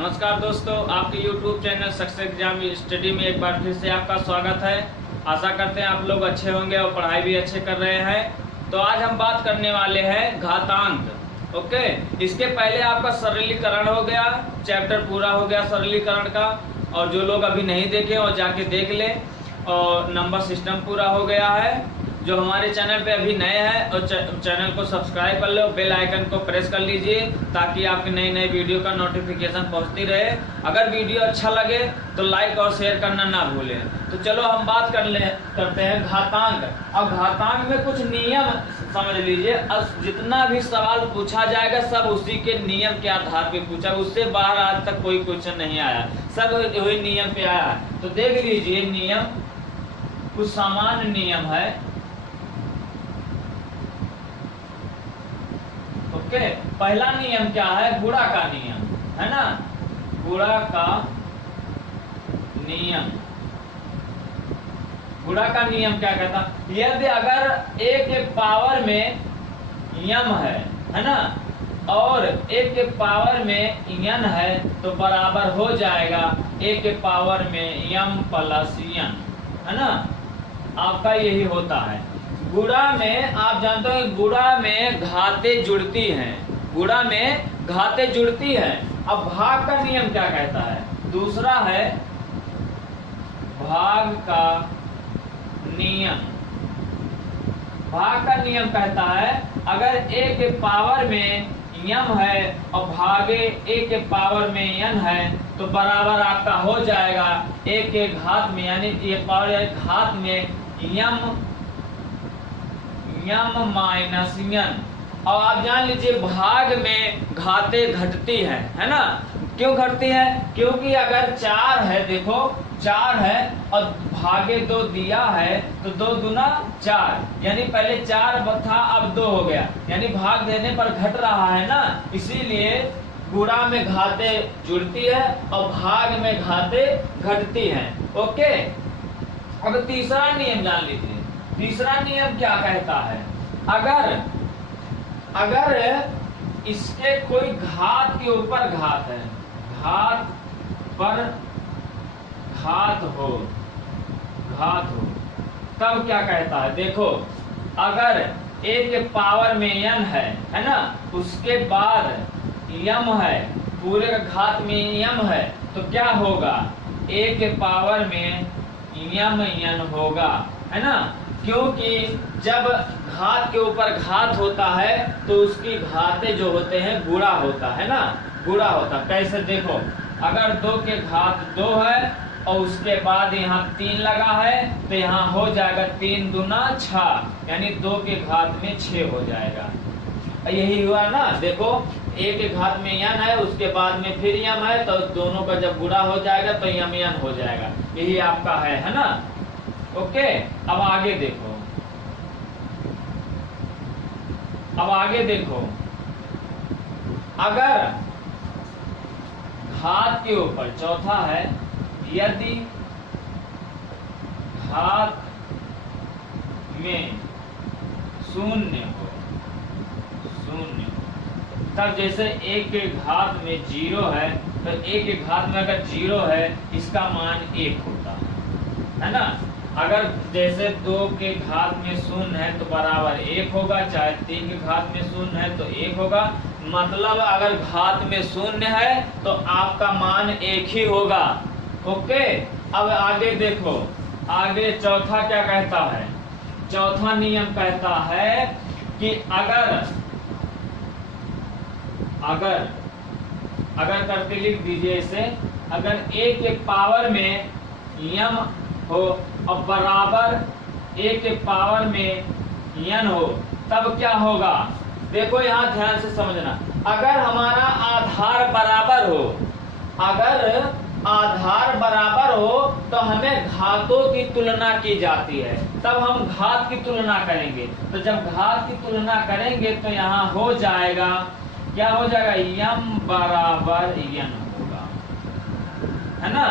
नमस्कार दोस्तों, आपके YouTube channel success exam study में एक बार फिर से आपका स्वागत है। आशा करते हैं आप लोग अच्छे होंगे और पढ़ाई भी अच्छे कर रहे हैं। तो आज हम बात करने वाले हैं घातांक। ओके, इसके पहले आपका सरलीकरण हो गया, चैप्टर पूरा हो गया सरलीकरण का। और जो लोग अभी नहीं देखे और जाके देख लें। और नंबर सिस्टम पूरा हो गया है। जो हमारे चैनल पे अभी नए हैं और चैनल को सब्सक्राइब कर लो, बेल आइकन को प्रेस कर लीजिए ताकि आपके नए नए वीडियो का नोटिफिकेशन पहुंचती रहे। अगर वीडियो अच्छा लगे तो लाइक और शेयर करना ना भूलें। तो चलो हम बात करते हैं घातांक। अब घातांक में कुछ नियम समझ लीजिए। जितना भी सवाल पूछा जाएगा सब उसी के नियम के आधार पे पूछा, उससे बाहर आज तक कोई क्वेश्चन नहीं आया, सब वही नियम पे आया। तो देख लीजिए नियम, कुछ सामान्य नियम है। ओके, पहला नियम क्या है? गुणा का नियम है ना। गुणा का नियम, गुणा का नियम क्या कहता? यदि अगर एक के पावर में यम है ना, और एक के पावर में यन है तो बराबर हो जाएगा एक के पावर में यम प्लस यन, है ना। आपका यही होता है। गुणा में आप जानते हो गुणा में घातें जुड़ती हैं, गुणा में घातें जुड़ती हैं। अब भाग का नियम क्या कहता है? दूसरा है भाग का नियम। भाग का नियम कहता है अगर एक के पावर में यम है और भागे एक के पावर में यन है तो बराबर आपका हो जाएगा एक के घात में, यानी ये पावर घात में यम माइनस यन। और आप जान लीजिए भाग में घातें घटती है ना। क्यों घटती है? क्योंकि अगर 4 है, देखो 4 है और भागे 2 दिया है तो 2 दूना 4, यानी पहले 4 था अब 2 हो गया, यानी भाग देने पर घट रहा है ना। इसीलिए गुणा में घातें जुड़ती है और भाग में घातें घटती हैं। ओके, अब तीसरा नियम जान लीजिए। तीसरा नियम क्या कहता है? अगर इसके कोई घात के ऊपर घात है, घात पर घात हो, तब क्या कहता है? देखो अगर एक के पावर में यन है ना, उसके बाद यम है, पूरे का घात में यम है तो क्या होगा? एक के पावर में यम यन होगा, है ना। क्योंकि जब घात के ऊपर घात होता है तो उसकी घातें जो होते हैं गुणा होता है ना, गुणा होता। कैसे? देखो अगर 2 के घात 2 है और उसके बाद यहाँ 3 लगा है तो यहाँ हो जाएगा 3 दूना 6, यानी 2 के घात में 6 हो जाएगा। यही हुआ ना। देखो एक के घात में यन है, उसके बाद में फिर यम है तो दोनों का जब गुणा हो जाएगा तो यम यन हो जाएगा। यही आपका है ना। ओके, अब आगे देखो, अगर घात के ऊपर चौथा है, यदि घात में शून्य हो, तब जैसे एक के घात में 0 है तो एक के घात में अगर 0 है इसका मान 1 होता है ना। अगर जैसे 2 के घात में 0 है तो बराबर 1 होगा, चाहे 3 के घात में 0 है तो 1 होगा। मतलब अगर घात में 0 है तो आपका मान 1 ही होगा। ओके, अब आगे देखो, आगे चौथा क्या कहता है? चौथा नियम कहता है कि अगर करके लिख दीजिए इसे, अगर एक के पावर में यम हो और बराबर एक के पावर में यन हो तब क्या होगा? देखो यहाँ ध्यान से समझना। अगर हमारा आधार बराबर हो, अगर आधार बराबर हो तो हमें घातों की तुलना की जाती है, तब हम घात की तुलना करेंगे। तो जब घात की तुलना करेंगे तो यहाँ हो जाएगा, क्या हो जाएगा? यम बराबर यन होगा, है ना।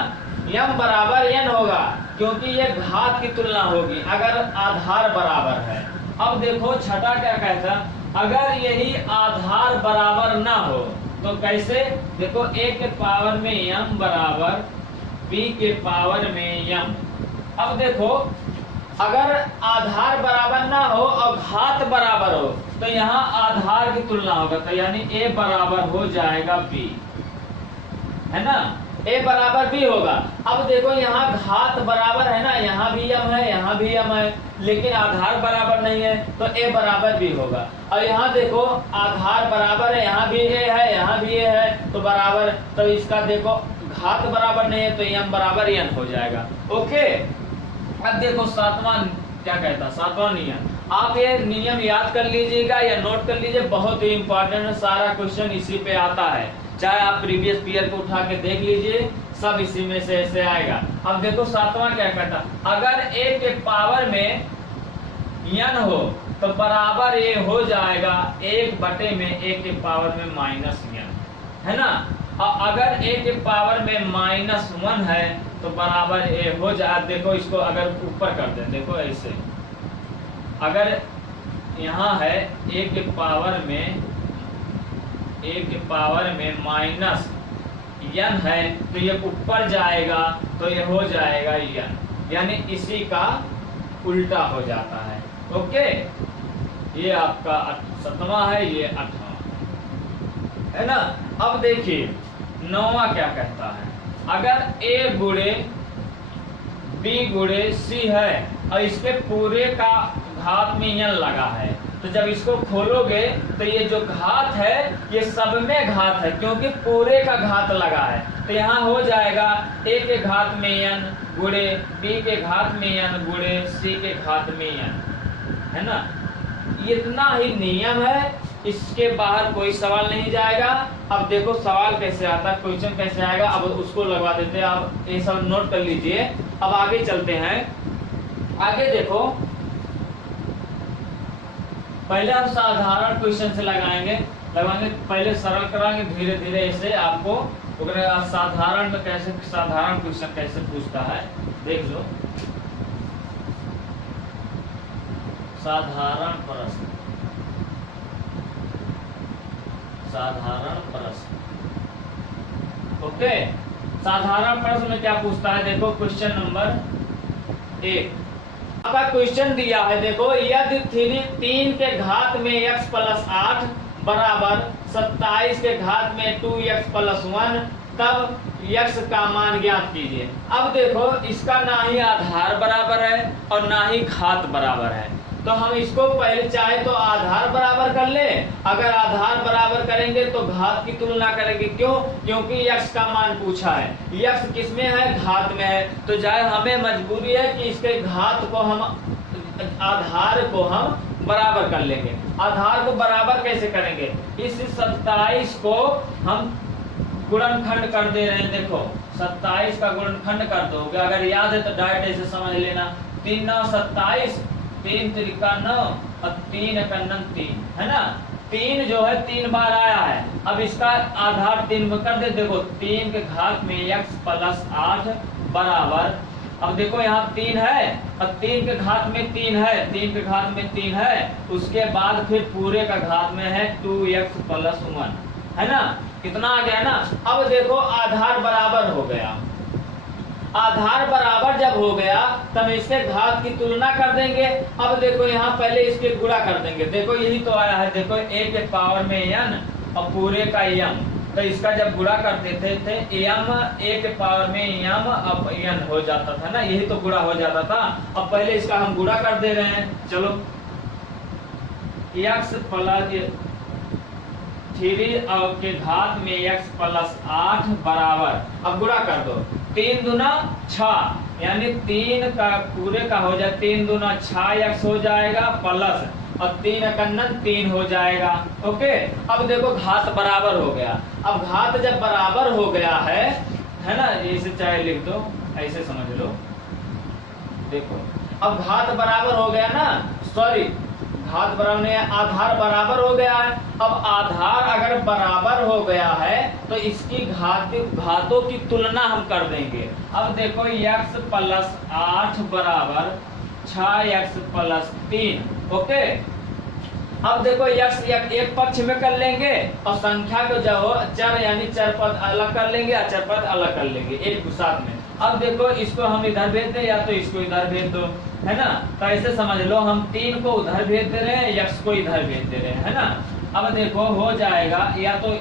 यम बराबर यन होगा क्योंकि ये घात की तुलना होगी अगर आधार बराबर है। अब देखो छठा क्या कहता? अगर यही आधार बराबर ना हो, तो कैसे देखो, a के पावर में m बराबर b के पावर में m। अब देखो अगर आधार बराबर ना हो और घात बराबर हो तो यहाँ आधार की तुलना होगा, तो यानी a बराबर हो जाएगा b, है ना, a बराबर b होगा। अब देखो यहाँ घात बराबर है ना, यहाँ भी m है, यहाँ भी m है, लेकिन आधार बराबर नहीं है तो a बराबर b होगा। और यहाँ देखो आधार बराबर है, यहाँ भी a है, यहाँ भी a है, तो बराबर, तो इसका देखो घात बराबर नहीं है तो m बराबर n हो जाएगा। ओके, अब देखो सातवां क्या कहता है, सातवां नियम। आप ये नियम याद कर लीजिएगा या नोट कर लीजिए, बहुत ही इंपॉर्टेंट है, सारा क्वेश्चन इसी पे आता है, चाहे आप प्रीवियस ईयर को उठा के देख लीजिए, सब इसी में से ऐसे आएगा। अब देखो सातवां क्या कहता, अगर a के पावर में n हो तो बराबर ये हो जाएगा 1 बटे में a के पावर में माइनस n, है ना। और अगर a के पावर में -1 है तो बराबर a हो जाए, देखो इसको अगर ऊपर कर दें, देखो ऐसे, अगर यहाँ है a के पावर में माइनस n है तो ये ऊपर जाएगा तो ये हो जाएगा n, यानी इसी का उल्टा हो जाता है। ओके, ये आपका 7वां है, ये 8वां है ना। अब देखिए 9वां क्या कहता है, अगर a गुणे b गुणे c है और इसके पूरे का घात में n लगा है, तो जब इसको खोलोगे तो ये जो घात है ये सब में घात है, क्योंकि पूरे का घात लगा है, तो यहाँ हो जाएगा a के घात में n गुणे b के घात में n गुणे c के घात में n, है ना। इतना ही नियम है, इसके बाहर कोई सवाल नहीं जाएगा। अब देखो सवाल कैसे आता है, क्वेश्चन कैसे आएगा, अब उसको लगवा देते हैं, आप ये सब नोट कर लीजिए। अब आगे चलते हैं, आगे देखो, पहले हम साधारण क्वेश्चन से लगाएंगे, पहले सरल कराएंगे, धीरे धीरे ऐसे आपको साधारण में कैसे, साधारण क्वेश्चन कैसे पूछता है देख लो। साधारण प्रश्न, साधारण प्रश्न, ओके। साधारण प्रश्न में क्या पूछता है, देखो क्वेश्चन नंबर 1 आपका क्वेश्चन दिया है, देखो यदि 3 के घात में x प्लस 8 बराबर 27 के घात में 2x प्लस 1, तब x का मान ज्ञात कीजिए। अब देखो इसका ना ही आधार बराबर है और ना ही घात बराबर है, तो हम इसको पहले चाहे तो आधार बराबर कर ले, अगर आधार बराबर करेंगे तो घात की तुलना करेंगे, क्यों, क्योंकि x का मान पूछा है, x किसमें है, घात में है, तो जाए हमें मजबूरी है कि इसके घात को हम, आधार को हम बराबर कर लेंगे। आधार को बराबर कैसे करेंगे, इस 27 को हम गुणनखंड कर दे रहे हैं, देखो 27 का गुणनखंड कर दोगे, अगर याद है तो डायरेक्ट ऐसे समझ लेना, 3 9 27, 3 त्रिका 9 और 3 एका 3, है ना। 3 जो है 3 बार आया है, अब इसका आधार 3 में कर दे, देखो 3 के घात में x प्लस 8 बराबर, अब देखो यहाँ 3 है और 3 के घात में 3 है, 3 के घात में 3 है, उसके बाद फिर पूरे का घात में है 2x प्लस 1, है ना। कितना आ गया ना। अब देखो आधार बराबर हो गया, आधार बराबर जब हो गया तब इसके घात की तुलना कर देंगे। अब देखो यहाँ पहले इसके गुणा कर देंगे, देखो यही तो आया है, देखो a के पावर में n और पूरे का m, तो इसका जब गुणा करते थे m a के पावर में m अब n हो जाता था ना, यही तो गुणा हो जाता था। अब पहले इसका हम गुणा कर दे रहे हैं, चलो x प्लस 3 और के घात में x प्लस 8 बराबर, अब गुणा कर दो, 3 दूना 6, यानी 3 का पूरे का हो जाए, 3 दूना 6x हो जाएगा प्लस और 3 एकन्नन 3 हो जाएगा। ओके, अब देखो घात बराबर हो गया। अब घात जब बराबर हो गया है ना, ऐसे चाहे लिख दो, ऐसे समझ लो, देखो अब घात बराबर हो गया ना, सॉरी घात बराबर नहीं है, आधार बराबर हो गया है। अब आधार अगर बराबर हो गया है तो इसकी घातों की तुलना हम कर देंगे। अब देखो x प्लस 8 बराबर 6x प्लस 3, ओके। अब देखो यक्स एक पक्ष में कर लेंगे और संख्या को जो हो चर यानी चर पद अलग कर लेंगे, अचर पद अलग कर लेंगे एक साथ में। अब देखो इसको हम इधर भेज दें या तो इसको इधर भेज दो, है ना। तो ऐसे समझ लो हम 3 को उधर भेज दे रहे हैं, यक्स को इधर भेज दे रहे हैं, है ना। अब देखो हो जाएगा या तो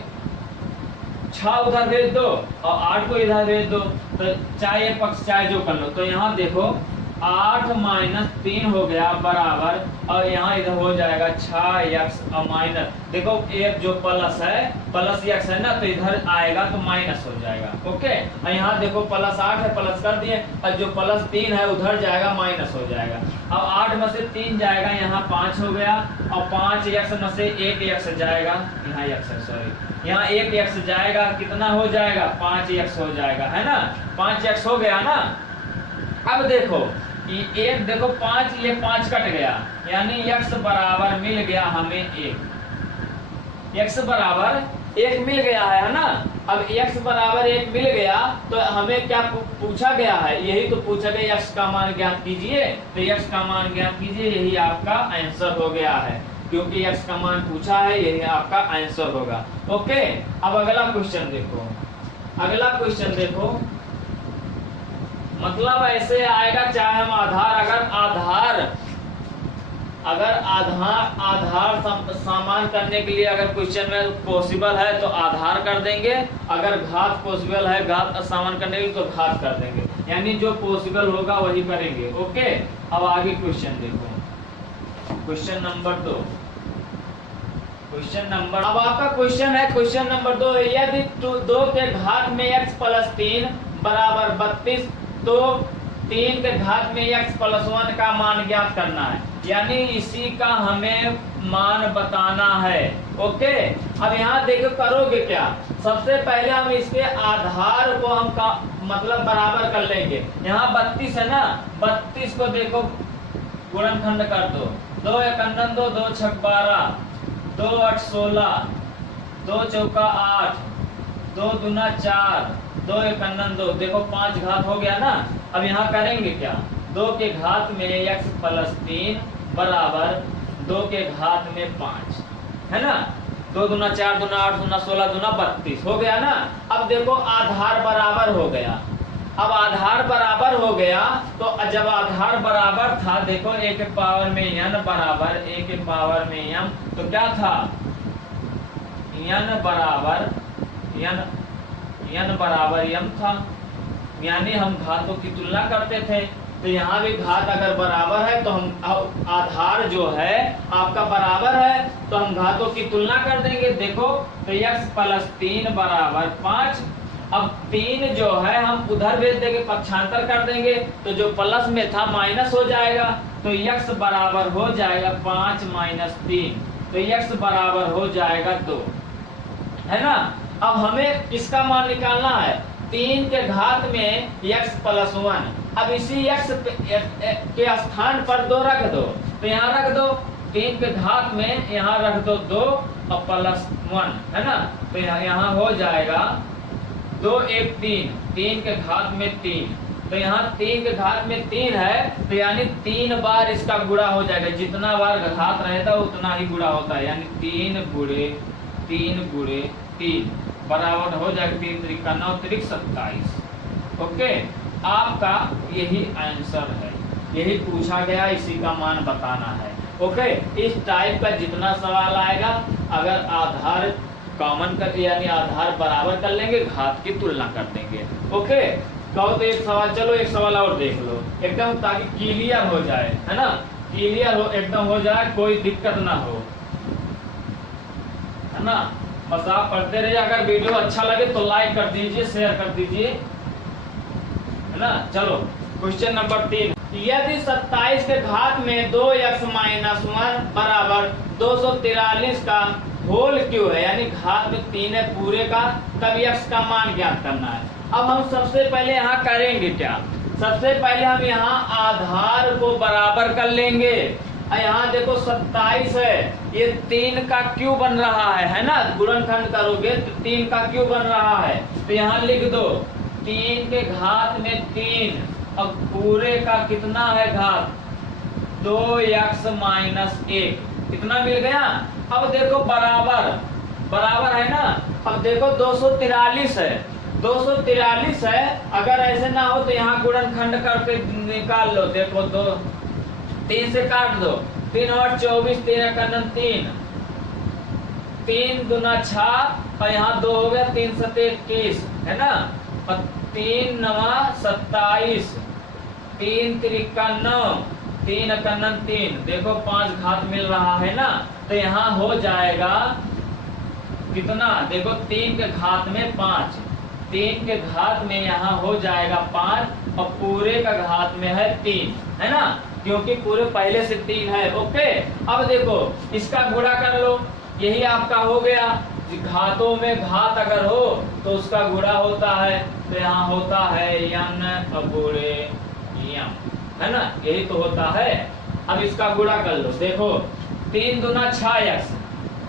6 उधर भेज दो और 8 को इधर भेज दो, तो चाहे ये पक्ष चाहे जो कर लो। तो यहाँ देखो 8 माइनस 3 हो गया बराबर, और यहाँ इधर हो जाएगा 6 यक्स और माइनस, देखो एक जो प्लस है प्लस यक्स है ना, तो इधर आएगा तो माइनस हो जाएगा। ओके, और यहाँ देखो प्लस 8 है, प्लस कर दिए, और जो प्लस 3 है उधर जाएगा माइनस हो जाएगा। अब 8 में से 3 जाएगा, यहाँ 5 हो गया, और 5 यक्स में से 1 यक्स जाएगा, यहाँ यक्स है सॉरी, यहाँ 1 यक्स जाएगा, कितना हो जाएगा 5 यक्स हो जाएगा, है ना। 5 यक्स हो गया ना। अब देखो एक देखो 5, ये 5 कट गया, यानी यक्स बराबर मिल गया हमें 1, यक्स बराबर 1 मिल गया है ना। अब यक्स बराबर 1 मिल गया तो हमें क्या पूछा गया है, यही तो पूछा गया, यक्स का मान ज्ञात कीजिए। तो यक्स का मान ज्ञात कीजिए, यही आपका आंसर हो गया है, क्योंकि यक्स का मान पूछा है, यही आपका आंसर होगा। ओके, अब अगला क्वेश्चन देखो, अगला क्वेश्चन देखो, मतलब ऐसे आएगा, चाहे हम आधार सामान करने के लिए अगर क्वेश्चन में पॉसिबल है तो आधार कर देंगे, अगर घात पॉसिबल है घात सामान करने के लिए तो घात कर देंगे, यानी जो पॉसिबल होगा वही करेंगे। ओके, अब आगे क्वेश्चन देखो, क्वेश्चन नंबर 2, अब आपका क्वेश्चन है क्वेश्चन नंबर 2, यदि 2 के घात में x प्लस 3 बराबर 32, तो 3 के घात में x प्लस 1 का मान ज्ञात करना है, यानी इसी का हमें मान बताना है। ओके, अब यहाँ देखो करोगे क्या, सबसे पहले हम इसके आधार को हम का मतलब बराबर कर लेंगे। यहाँ 32 है ना, 32 को देखो गुणनखंड कर दो, 2 एकंदन 2, 2 छक 12, 2 8 16, 2 चौका 8, 2 दूना 4, 2 एकंदन 2, देखो 5 घात हो गया ना। अब यहाँ करेंगे क्या, 2 के घात में x प्लस 3 बराबर 2 के घात में 5, है ना। 2 दूना 4 दूना 8 दूना 16 दूना 32 हो गया ना। अब देखो आधार बराबर हो गया, अब आधार बराबर हो गया तो जब आधार बराबर था, देखो a के पावर में n बराबर a के पावर में m, तो क्या था n बराबर m था, यानी हम घातों की तुलना करते थे। तो यहाँ भी घात अगर बराबर है तो हम आधार जो है आपका बराबर है तो हम घातों की तुलना कर देंगे। देखो तो x प्लस 3 बराबर 5, अब 3 जो है हम उधर भेज देंगे, पक्षांतर कर देंगे, तो जो प्लस में था माइनस हो जाएगा, तो x बराबर हो जाएगा 5 माइनस 3, तो x बराबर हो जाएगा 2, है ना। अब हमें इसका मान निकालना है, 3 के घात में x प्लस 1, अब इसी x के स्थान पर 2 रख दो, तो यहाँ रख दो, 3 के घात में यहाँ रख दो 2 और प्लस 1, है ना। तो यहाँ हो जाएगा 2 1 3, 3 के घात में 3, तो यहाँ 3 के घात में 3 है, तो यानी 3 बार इसका गुणा हो जाएगा, जितना बार घात रहता है उतना ही गुणा होता है, यानी 3 गुणे 3 बराबर हो जाएगा 3 त्रिका 9 त्रिक 27। ओके, आपका यही आंसर है, यही पूछा गया, इसी का मान बताना है। ओके, इस टाइप का जितना सवाल आएगा, अगर आधार कॉमन कर यानी आधार बराबर कर लेंगे, घात की तुलना कर देंगे। ओके, कहो तो एक सवाल, चलो एक सवाल और देख लो एकदम, ताकि क्लियर हो जाए, है ना, क्लियर हो एकदम हो जाए, कोई दिक्कत ना हो, है ना। बस आप पढ़ते रहिए, अगर वीडियो अच्छा लगे तो लाइक कर दीजिए, शेयर कर दीजिए, है ना। चलो क्वेश्चन नंबर 3, यदि 27 के घात में 2x माइनस 1 बराबर 243 का होल क्यों है, यानी घात में 3 है पूरे का, तब x का मान ज्ञात करना है। अब हम सबसे पहले यहाँ करेंगे क्या, सबसे पहले हम यहाँ आधार को बराबर कर लेंगे। यहाँ देखो 27 है, ये 3 का क्यूब बन रहा है ना, गुणनखंड करोगे तो 3 का क्यूब बन रहा है, तो यहाँ लिख दो 3 के घात में 3, अब पूरे का कितना है घात 2x माइनस 1, इतना मिल गया। अब देखो बराबर, बराबर है ना। अब देखो 243 है, 243 है। अगर ऐसे ना हो तो यहाँ गुणनखंड करके निकाल लो। देखो 2 3 से काट दो, 3 और 24, 3 एकम 3, 3 दूना 6 और यहाँ 2 हो गया, 3 सत्ते 21 है ना, और 3 नवा 27, 3 त्रिका 9, 3 एकम 3। देखो 5 घात मिल रहा है ना, तो यहाँ हो जाएगा कितना, देखो 3 के घात में 5, 3 के घात में यहाँ हो जाएगा 5 और पूरे का घात में है 3, है ना, क्योंकि पूरे पहले से 3 है। ओके, अब देखो इसका गुणा कर लो, यही आपका हो गया। घातों में घात अगर हो तो उसका गुणा होता है, तो यहाँ होता है यन अगुणे यम, है ना, यही तो होता है। अब इसका गुणा कर लो। देखो 3 दूना 6x,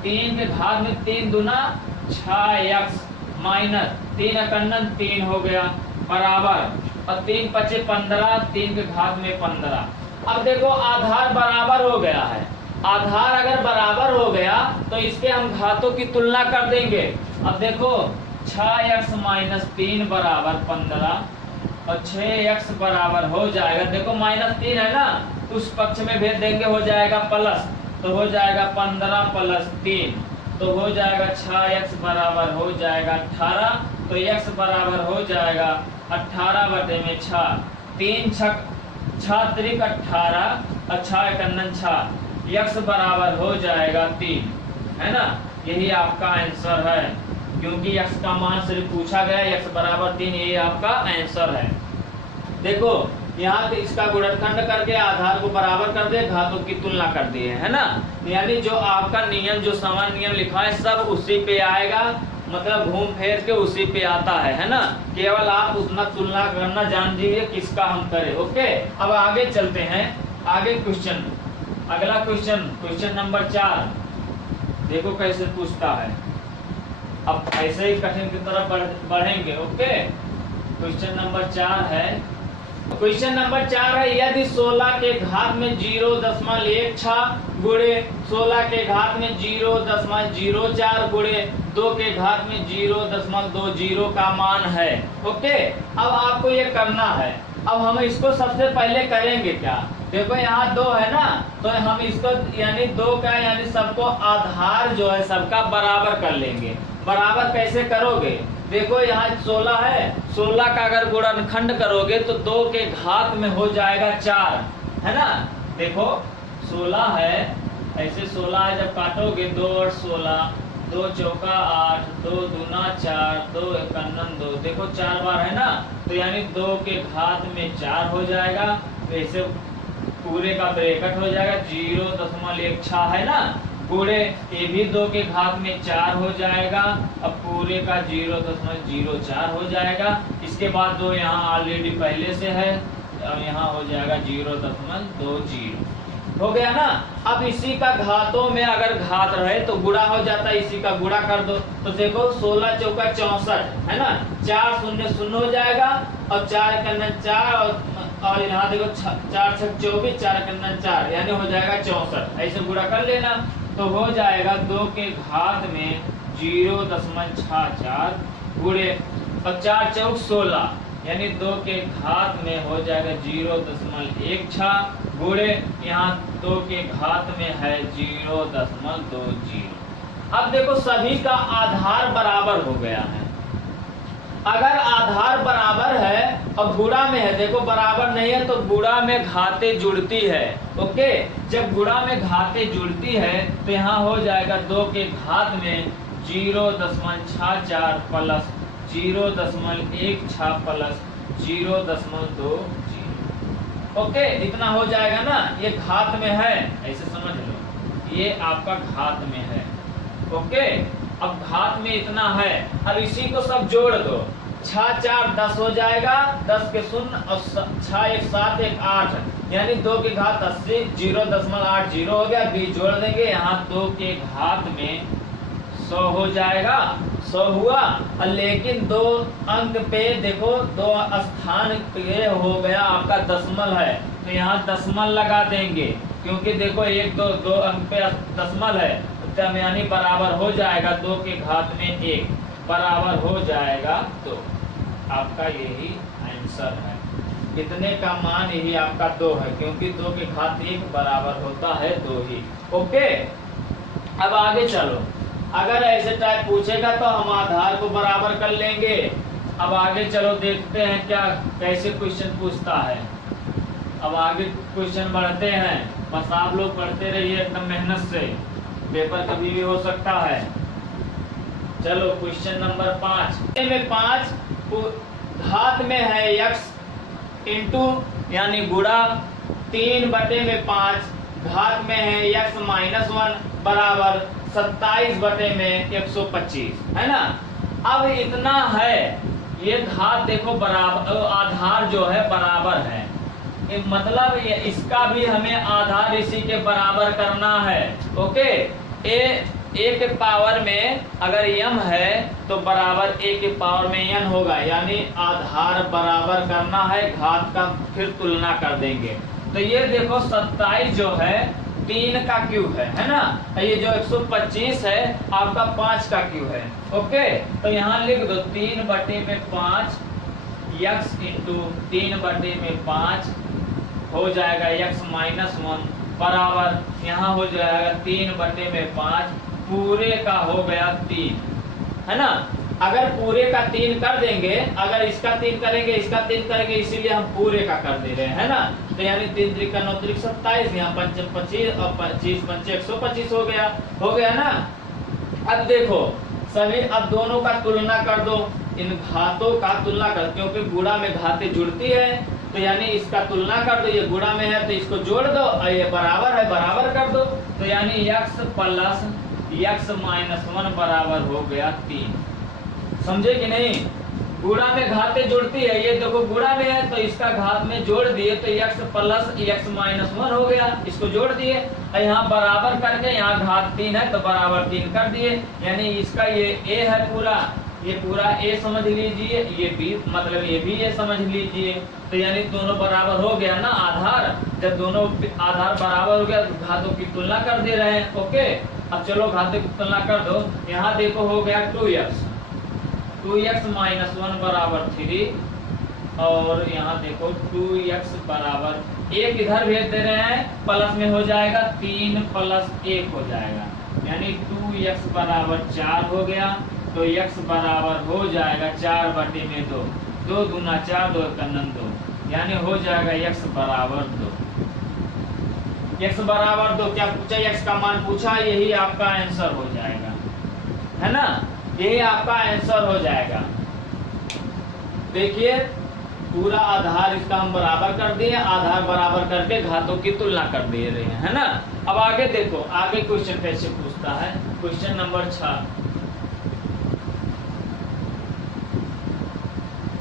3 के घात में 3 दूना 6x माइनस 3 एकम 3 हो गया, बराबर, और 3 पचे 15, 3 के घात में 15। अब देखो आधार बराबर हो गया है, आधार अगर बराबर हो गया तो इसके हम घातों की तुलना कर देंगे। अब देखो 6x माइनस 3 बराबर 15 और 6x बराबर हो जाएगा, देखो -3 है ना, उस पक्ष में भेज देंगे, हो जाएगा प्लस, तो हो जाएगा 15 प्लस 3, तो हो जाएगा 6x बराबर हो जाएगा 18, तो x बराबर हो जाएगा 18/6, 3 6 त्रिक 18 और 6 एकम 6, x बराबर हो जाएगा 3, है ना, यही आपका आंसर है, क्योंकि x का मान सिर्फ पूछा गया, x बराबर 3, ये आपका आंसर है। देखो यहाँ इसका गुणनखंड करके आधार को बराबर कर दे, घातों की तुलना कर दिए, है ना, यानी जो आपका नियम, जो समान नियम लिखा है सब उसी पे आएगा, मतलब घूम फिर के उसी पे आता है ना, केवल आप उतना तुलना करना जान दीजिए किसका हम करें। ओके, अब आगे चलते हैं, आगे क्वेश्चन, अगला क्वेश्चन, क्वेश्चन नंबर 4, देखो कैसे पूछता है। अब ऐसे ही कठिन की तरफ बढ़ेंगे। ओके, क्वेश्चन नंबर 4 है, क्वेश्चन नंबर 4 है, यदि 16 के घात में 0.16 गुणे 16 के घात में 0.04 गुणे 2 के घात में 0.20 का मान है। ओके, अब आपको ये करना है। अब हम इसको सबसे पहले करेंगे क्या, देखो यहाँ 2 है ना, तो हम इसको यानी 2 का यानी सबको आधार जो है सबका बराबर कर लेंगे। बराबर कैसे करोगे, देखो यहाँ 16 है, 16 का अगर गुणनखंड करोगे तो 2 के घात में हो जाएगा 4, है ना, देखो 16 है, ऐसे 16 है, जब काटोगे 2 और 16, 2 चौका 8, 2 दूना 4, 2 एकम 2, देखो 4 बार है ना, तो यानी 2 के घात में 4 हो जाएगा, तो ऐसे पूरे का ब्रैकेट हो जाएगा 0.16 है ना, पूरे ये भी 2 के घात में 4 हो जाएगा, अब पूरे का 0.04 हो जाएगा। इसके बाद 2 यहाँ ऑलरेडी पहले से है, अब यहाँ हो जाएगा 0.20 हो गया ना। अब इसी का घातों में अगर घात रहे तो गुणा हो जाता है, इसी का गुणा कर दो, तो देखो 16 चौका 64 है ना, 4 शून्य शून्य हो जाएगा, और 4 एकम 4 और यहाँ देखो 4 6 24, 4 एकम 4 यानी हो जाएगा 64, ऐसे गुणा कर लेना, तो हो जाएगा 2 के घात में 0.64 गुणे और 4 चौक 16 यानी 2 के घात में हो जाएगा 0.16 गुणे यहाँ 2 के घात में है 0.20। अब देखो सभी का आधार बराबर हो गया है। अगर आधार बराबर है और गुणा में है, देखो बराबर नहीं है तो गुणा में घाते जुड़ती है। ओके, जब गुणा में घाते जुड़ती है तो यहाँ हो जाएगा 2 के घात में 0.64 प्लस 0.16 प्लस 0.20। ओके, इतना हो जाएगा ना, ये घात में है, ऐसे समझ लो, ये आपका घात में है। ओके, अब घात में इतना है, अब इसी को सब जोड़ दो, 6 4 10 हो जाएगा, 10 के शून्य और 6 1 7 1 8 यानी 2 के घात 80 0.80 हो गया, 20 जोड़ देंगे, यहाँ 2 के घात में 100 हो जाएगा, 100 हुआ। और लेकिन 2 अंक पे देखो 2 स्थान पे हो गया आपका दशमलव है, तो यहाँ दशमलव लगा देंगे, क्योंकि देखो 1 2 2 अंक पे दशमल है, तो यानी बराबर हो जाएगा 2 के घात में 1 बराबर हो जाएगा 2। आपका यही आंसर है। कितने का मान यही आपका 2 है, क्योंकि 2 के घात 1 बराबर होता है 2 ही। ओके, अब आगे चलो। अगर ऐसे टाइप पूछेगा तो हम आधार को बराबर कर लेंगे। अब आगे चलो देखते हैं क्या कैसे क्वेश्चन पूछता है। अब आगे क्वेश्चन बढ़ते हैं, बस आप लोग पढ़ते रहिए एकदम मेहनत से, पेपर कभी भी हो सकता है। चलो क्वेश्चन नंबर 5 में 5 घात में है x इंटू यानी गुणा 3/5 घात में है x माइनस 1 बराबर 27/125 है ना। अब इतना है, ये घात देखो बराबर, आधार जो है बराबर है, मतलब ये इसका भी हमें आधार इसी के बराबर करना है। ओके, ए के पावर में अगर m है तो बराबर a के पावर में n होगा, यानी आधार बराबर करना है, घात का फिर तुलना कर देंगे। तो ये देखो 27 जो है 3 का क्यूब है ना, ये जो 125 है आपका 5 का क्यूब है। ओके, तो यहाँ लिख दो 3/5 x इंटू 3/5 हो जाएगा x माइनस 1 बराबर यहाँ हो जाएगा 3/5 पूरे का हो गया 3 है ना। अगर पूरे का 3 कर देंगे, अगर इसका 3 करेंगे इसका 3 करेंगे, इसीलिए हम पूरे का कर दे रहे हैं है ना। तो यानी 3 त्रिका 9 त्रिक 27, यहाँ 5 25 और 25 5 125 हो गया ना। अब देखो सभी, अब दोनों का तुलना कर दो, इन घातों का तुलना कर, क्योंकि गुणा में घातें जुड़ती है, तो यानी इसका तुलना कर दो, ये गुणा में है तो इसको जोड़ दो और ये बराबर है बराबर कर दो। तो यानी x प्लस x माइनस 1 बराबर हो गया 3। समझे कि नहीं? गुणा में घातें जुड़ती है, ये देखो गुणा में है तो इसका घात में जोड़ दिए तो x प्लस x माइनस 1 हो गया, इसको जोड़ दिए और यहाँ बराबर करके यहाँ घात 3 है तो बराबर 3 कर दिए, यानी इसका ये a है पूरा, ये पूरा a समझ लीजिए, ये b मतलब ये भी a समझ लीजिए। तो यानी दोनों बराबर हो गया ना आधार। जब दोनों आधार बराबर हो गया तो घातों की तुलना कर दे रहे हैं। ओके, अब चलो घातों की तुलना कर दो। यहाँ देखो हो गया 2x माइनस 1 बराबर 3 और यहाँ देखो 2x बराबर 1 इधर भेज दे रहे हैं, प्लस में हो जाएगा 3 प्लस 1 हो जाएगा, यानी 2x बराबर 4 हो गया। तो x बराबर हो जाएगा 4/2, 2 दूना 4 2 कन्नन 2, यानी हो जाएगा x बराबर 2। x बराबर 2 क्या पूछा, x का मान पूछा, यही आपका आंसर हो जाएगा है ना, यही आपका आंसर हो जाएगा। देखिए पूरा आधार इसका हम बराबर कर दिए, आधार बराबर करके घातों की तुलना कर दे रहे हैं है ना। अब आगे देखो आगे क्वेश्चन कैसे पूछता है। क्वेश्चन नंबर 6,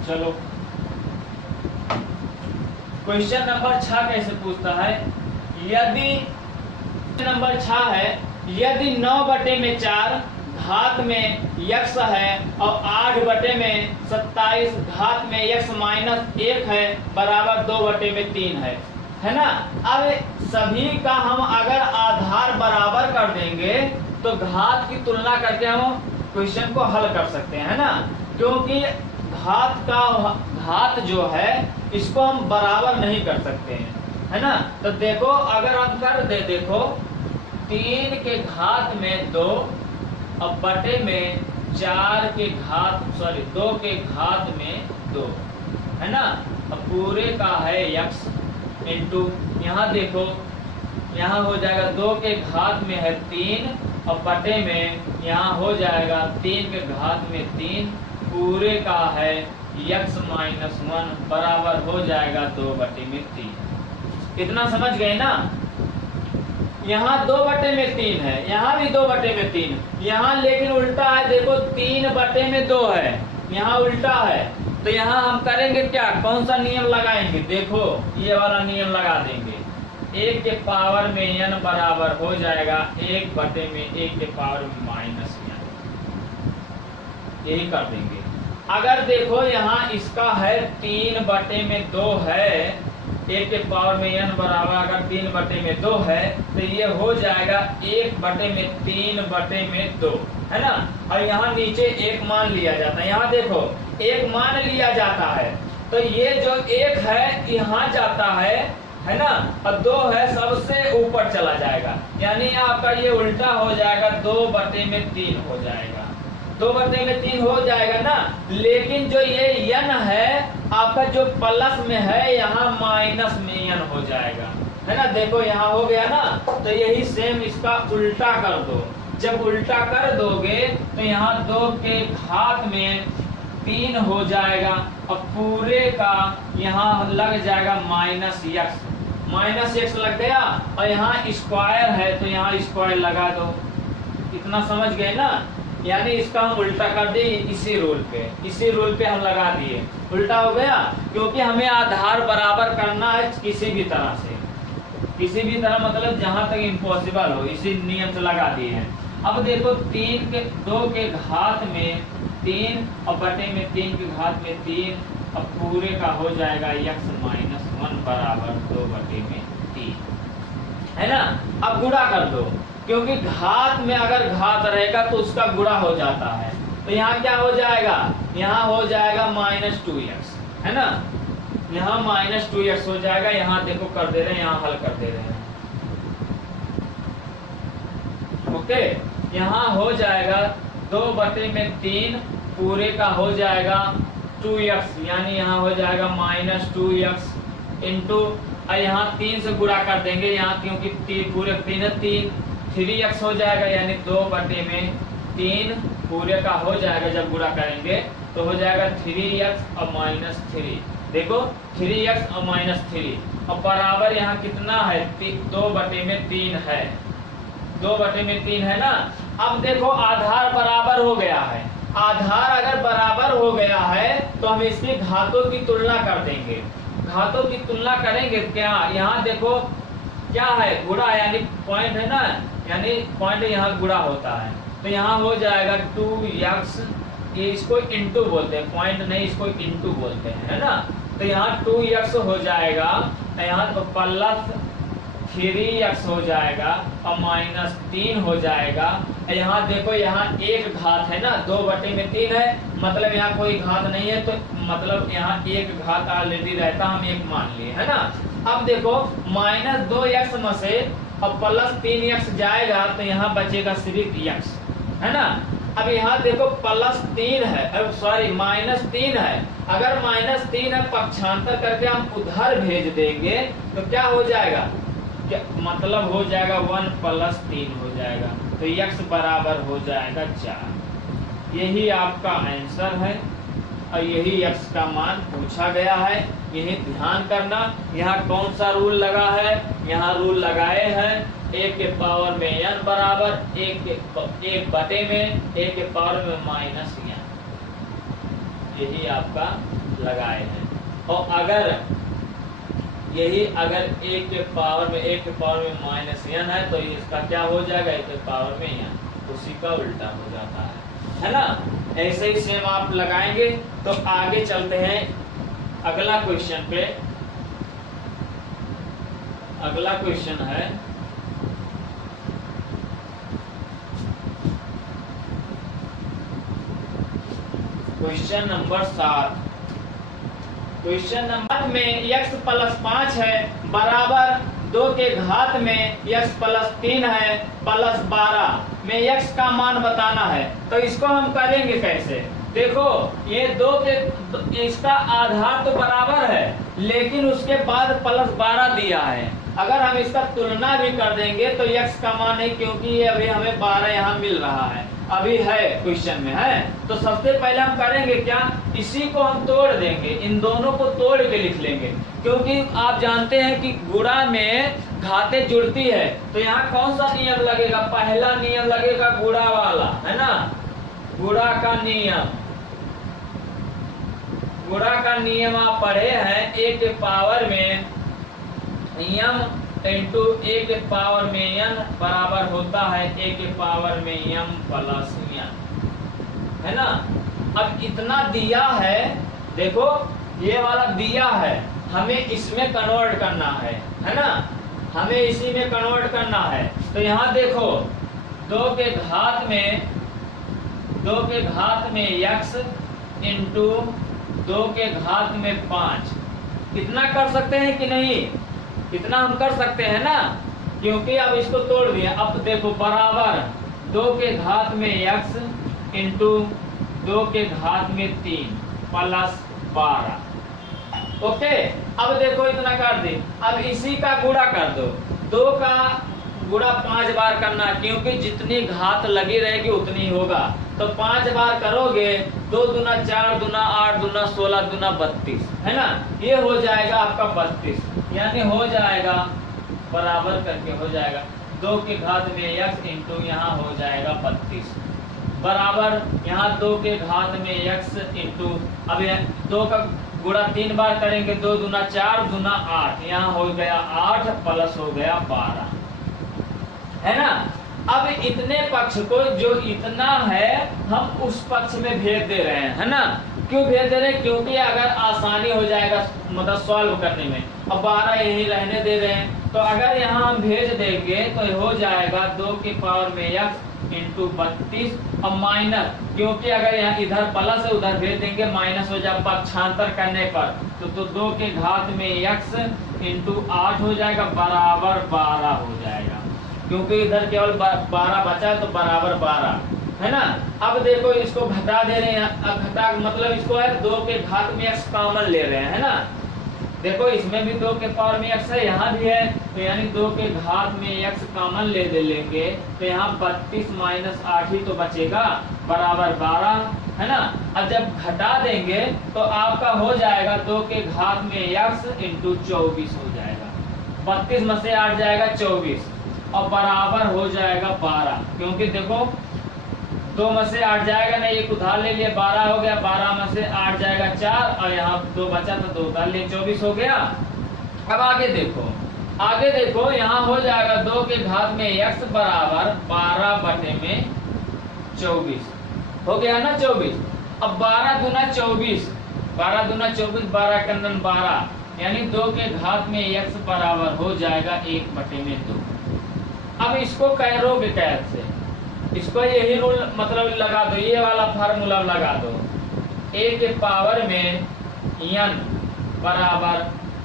चलो क्वेश्चन नंबर 6 कैसे पूछता है। यदि नंबर 6 है, यदि 9/4 घात में x है और 8/27 घात में x माइनस 1 है बराबर 2/3 है ना। अब सभी का हम अगर आधार बराबर कर देंगे तो घात की तुलना करके हम क्वेश्चन को हल कर सकते हैं है ना, क्योंकि घात जो है इसको हम बराबर नहीं कर सकते हैं है ना। तो देखो अगर हम कर दे, देखो 3 के घात में 2 और बटे में 4 के घात 2 के घात में 2 है ना। अब पूरे का है x इंटू यहाँ देखो यहाँ हो जाएगा 2 के घात में है 3 और बटे में यहाँ हो जाएगा 3 के घात में 3 पूरे का है x माइनस 1 बराबर हो जाएगा 2/3। इतना समझ गए ना। यहाँ 2/3 है, यहाँ भी 2/3, यहाँ लेकिन उल्टा है, देखो 3/2 है, यहाँ उल्टा है। तो यहाँ हम करेंगे क्या, कौन सा नियम लगाएंगे, देखो ये वाला नियम लगा देंगे। 1 के पावर में n बराबर हो जाएगा 1/1 के पावर में माइनस n, यही कर देंगे। अगर देखो यहाँ इसका है 3/2 है, 1 के पावर में n बराबर अगर 3/2 है तो ये हो जाएगा 1/3/2, है ना। और यहाँ नीचे 1 मान लिया जाता है, यहाँ देखो 1 मान लिया जाता है, तो ये जो 1 है यहाँ जाता है ना, और 2 है सबसे ऊपर चला जाएगा, यानी आपका ये उल्टा हो जाएगा, 2/3 हो जाएगा, 2/3 हो जाएगा ना। लेकिन जो ये n है आपका जो प्लस में है यहाँ माइनस में n हो जाएगा, है ना। देखो यहाँ हो गया ना, तो यही सेम इसका उल्टा कर दो। जब उल्टा कर दोगे तो यहाँ 2 के घात में 3 हो जाएगा और पूरे का यहाँ लग जाएगा -x लग गया, और यहाँ स्क्वायर है तो यहाँ स्क्वायर लगा दो। इतना समझ गए ना। यानी इसका हम उल्टा कर दिए इसी रूल पे हम लगा दिए, उल्टा हो गया, क्योंकि हमें आधार बराबर करना है किसी भी तरह से, किसी भी तरह मतलब जहां तक इम्पॉसिबल हो, इसी नियम से लगा दिए हैं। अब देखो 2 के घात में 3 और बटे में 3 के घात में 3 और पूरे का हो जाएगा x-1 बराबर 2/3, है ना। अब गुणा कर दो, क्योंकि घात में अगर घात रहेगा तो उसका गुणा हो जाता है, तो यहाँ क्या हो जाएगा, यहाँ हो जाएगा -2x, है ना। यहाँ -2x हो जाएगा, यहाँ देखो कर दे रहे हैं, यहाँ हल कर दे रहे हैं। ओके, यहाँ हो जाएगा 2/3 पूरे का हो जाएगा 2x, यानी यहाँ हो जाएगा -2x इंटू, और यहाँ 3 से गुणा कर देंगे यहाँ, क्योंकि पूरे 3 है, 3x हो जाएगा, यानी 2/3 पूरे का हो जाएगा। जब गुणा करेंगे तो हो जाएगा 3x और -3, देखो 3x और -3, और बराबर यहाँ कितना है, 2/3 है, 2/3 है ना। अब देखो आधार बराबर हो गया है, आधार अगर बराबर हो गया है तो हम इसकी घातों की तुलना कर देंगे, घातों की तुलना करेंगे क्या, यहाँ देखो क्या है, गुणा, यानी पॉइंट है ना, यानी पॉइंट यहाँ गुणा होता है, तो यहाँ हो जाएगा 2x, ये इसको इंटू बोलते हैं, पॉइंट नहीं इसको इंटू बोलते हैं, है ना। तो यहाँ 2x हो जाएगा, यहाँ तो प्लस 3x हो जाएगा और -3 हो जाएगा। यहाँ देखो यहाँ एक घात है ना, 2/3 है, मतलब यहाँ कोई घात नहीं है, तो मतलब यहाँ एक घात ऑलरेडी रहता, हम 1 मान लिए, है ना। अब देखो -2x में से अब +3x जाएगा तो यहाँ बचेगा सिर्फ x, है ना। अब यहाँ देखो +3 है, अब सॉरी -3 है, अगर -3 है पक्षांतर करके हम उधर भेज देंगे तो क्या हो जाएगा, क्या मतलब हो जाएगा 1 + 3 हो जाएगा, तो x बराबर हो जाएगा 4। यही आपका आंसर है और यही x का मान पूछा गया है। यही ध्यान करना, यहाँ कौन सा रूल लगा है, यहाँ रूल लगाए हैं 1 के पावर में n बराबर 1 बटे में 1 के पावर में -n, यही आपका लगाए हैं। और अगर यही अगर 1 के पावर में -n है तो इसका क्या हो जाएगा, 1 के पावर में n, उसी का उल्टा हो जाता है ना। ऐसे ही सेम आप लगाएंगे। तो आगे चलते हैं अगला क्वेश्चन पे। अगला क्वेश्चन है क्वेश्चन नंबर 7। क्वेश्चन नंबर में x + 5 है बराबर 2 के घात में x + 3 है + 12 में x का मान बताना है। तो इसको हम करेंगे कैसे, देखो ये 2 के इसका आधार तो बराबर है, लेकिन उसके बाद +12 दिया है। अगर हम इसका तुलना भी कर देंगे तो x का मान है, क्योंकि ये अभी हमें 12 यहाँ मिल रहा है, अभी है क्वेश्चन में है। तो सबसे पहले हम करेंगे क्या, इसी को हम तोड़ देंगे, इन दोनों को तोड़ के लिख लेंगे, क्योंकि आप जानते हैं कि गुणा में घातें जुड़ती है। तो यहाँ कौन सा नियम लगेगा, पहला नियम लगेगा गुणा वाला, है ना, गुणा का नियम। गुणा का नियम आप पढ़े हैं, 1 के पावर में m इंटू 1 के पावर में n बराबर होता है 1 के पावर में m + n, है ना। अब इतना दिया है, देखो ये वाला दिया है, हमें इसमें कन्वर्ट करना है ना, हमें इसी में कन्वर्ट करना है। तो यहाँ देखो 2 के घात में x इंटू 2 के घात में 5, इतना कर सकते हैं कि नहीं? इतना हम कर सकते हैं ना, क्योंकि अब इसको तोड़ दिया। अब देखो बराबर 2 के घात में x इंटू 2 के घात में 3 प्लस 12। ओके, अब देखो इतना कर दे। अब इसी का गुणा कर दो, 2 का गुणा 5 बार करना, क्योंकि जितनी घात लगी रहेगी उतनी होगा। तो 5 बार करोगे, 2 दूना 4 दूना 8 दूना 16 दूना 32, है ना। ये हो जाएगा आपका 32, यानी हो जाएगा बराबर करके हो जाएगा 2 के घात में x इंटू यहाँ हो जाएगा 32 बराबर यहाँ 2 के घात में x इंटू, अब 2 का गुणा 3 बार करेंगे, 2 दूना 4 दूना 8, यहाँ हो गया 8 प्लस हो गया 12, है ना। अब इतने पक्ष को जो इतना है हम उस पक्ष में भेज दे रहे हैं, है ना। क्यों भेज दे रहे हैं? क्योंकि अगर आसानी हो जाएगा मतलब सॉल्व करने में। अब 12 यही रहने दे रहे हैं, तो अगर यहाँ हम भेज देंगे तो हो जाएगा 2 की पावर में x इंटू 32। अब माइनस, क्योंकि अगर यहाँ इधर प्लस है उधर भेज देंगे माइनस हो जाए पक्षांतर करने पर, तो 2 के घात में x इंटू 8 हो जाएगा बराबर 12 हो जाएगा, क्योंकि इधर केवल 12 बचा तो बराबर 12, है ना। अब देखो इसको घटा दे रहे हैं, अब घटा मतलब इसको है 2 के घात में x कॉमन ले रहे हैं, है ना। देखो इसमें भी 2 के पावर में x है, यहाँ भी है, तो यानी 2 के घात में x कॉमन ले लेंगे, तो यहाँ 32 माइनस 8 ही तो बचेगा बराबर 12, है ना। अब जब घटा देंगे तो आपका हो जाएगा 2 के घात में x इंटू 24 हो जाएगा, 32 में से 8 जाएगा 24 और बराबर हो जाएगा 12, क्योंकि देखो 2 में से 8 जाएगा नहीं, एक उधार ले लिया 12 हो गया, 12 में से 8 जाएगा 4 और यहाँ 2 बचा तो 2 उधार लिए 24 हो गया। अब आगे देखो यहाँ हो जाएगा 2 के घात में x बराबर 12 बटे में 24 हो गया ना 24। अब 12 दूना 24, 12 दूना 24, 12 के अंदर 12, यानी 2 के घात में x बराबर हो जाएगा 1 बटे में 2। अब इसको करोगे कैसे? इसको यही रूल मतलब लगा दो, ये वाला फार्मूला लगा दो, a के पावर में n बराबर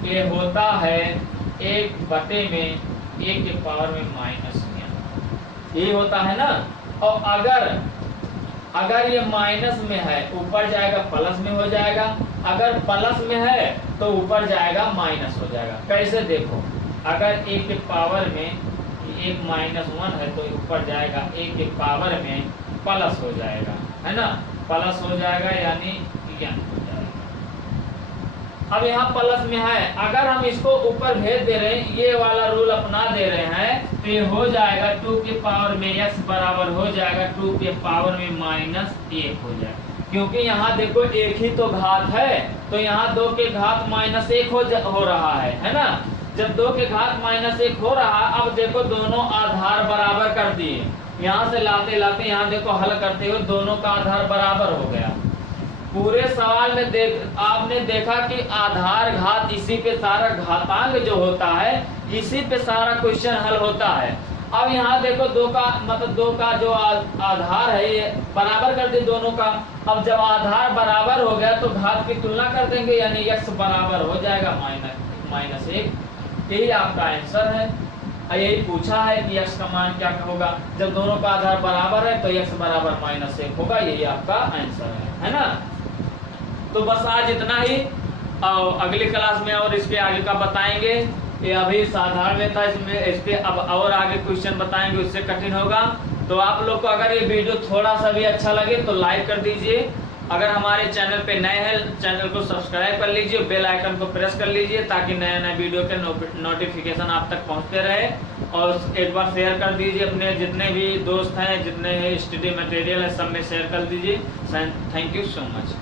ये होता है 1 बटे में a के पावर में माइनस n, ये होता है ना। और अगर ये माइनस में है ऊपर जाएगा प्लस में हो जाएगा, अगर प्लस में है तो ऊपर जाएगा माइनस हो जाएगा। कैसे देखो, अगर a के पावर में 1 माइनस 1 है तो ऊपर जाएगा 1 के पावर में प्लस हो जाएगा, है ना, प्लस हो जाएगा यानी n हो जाएगा। अब यहाँ प्लस में है, अगर हम इसको ऊपर भेज दे रहे हैं, ये वाला रूल अपना दे रहे हैं, तो ये हो जाएगा 2 के पावर में x बराबर हो जाएगा 2 के पावर में माइनस 1 हो जाएगा, क्योंकि यहाँ देखो एक ही तो घात है, तो यहाँ 2 के घात माइनस 1 हो रहा है ना। जब 2 के घात माइनस 1 हो रहा, अब देखो दोनों आधार बराबर कर दिए, यहाँ से लाते लाते यहाँ देखो हल करते हुए दोनों का आधार बराबर हो गया। पूरे सवाल में आपने देखा कि आधार घात, इसी पे सारा घातांक जो होता है इसी पे सारा क्वेश्चन हल होता है। अब यहाँ देखो 2 का मतलब 2 का जो आधार है ये बराबर कर दे दोनों का। अब जब आधार बराबर हो गया तो घात की तुलना कर देंगे, यानी x बराबर हो जाएगा माइनस 1। यही आपका आंसर है। यही पूछा है कि x का मान क्या होगा, जब दोनों का आधार बराबर है तो x बराबर माइनस 1 होगा, यही आपका आंसर है ना। तो बस आज इतना ही, और अगली क्लास में और इसके आगे का बताएंगे। ये अभी साधारण में था, इसमें इसके अब और आगे क्वेश्चन बताएंगे, उससे कठिन होगा। तो आप लोग को अगर ये वीडियो थोड़ा सा भी अच्छा लगे तो लाइक कर दीजिए। अगर हमारे चैनल पे नए हैं, चैनल को सब्सक्राइब कर लीजिए, बेल आइकन को प्रेस कर लीजिए, ताकि नए नए वीडियो के नोटिफिकेशन आप तक पहुंचते रहे। और एक बार शेयर कर दीजिए, अपने जितने भी दोस्त हैं, जितने स्टडी मटेरियल है सब में शेयर कर दीजिए। Thank you so much.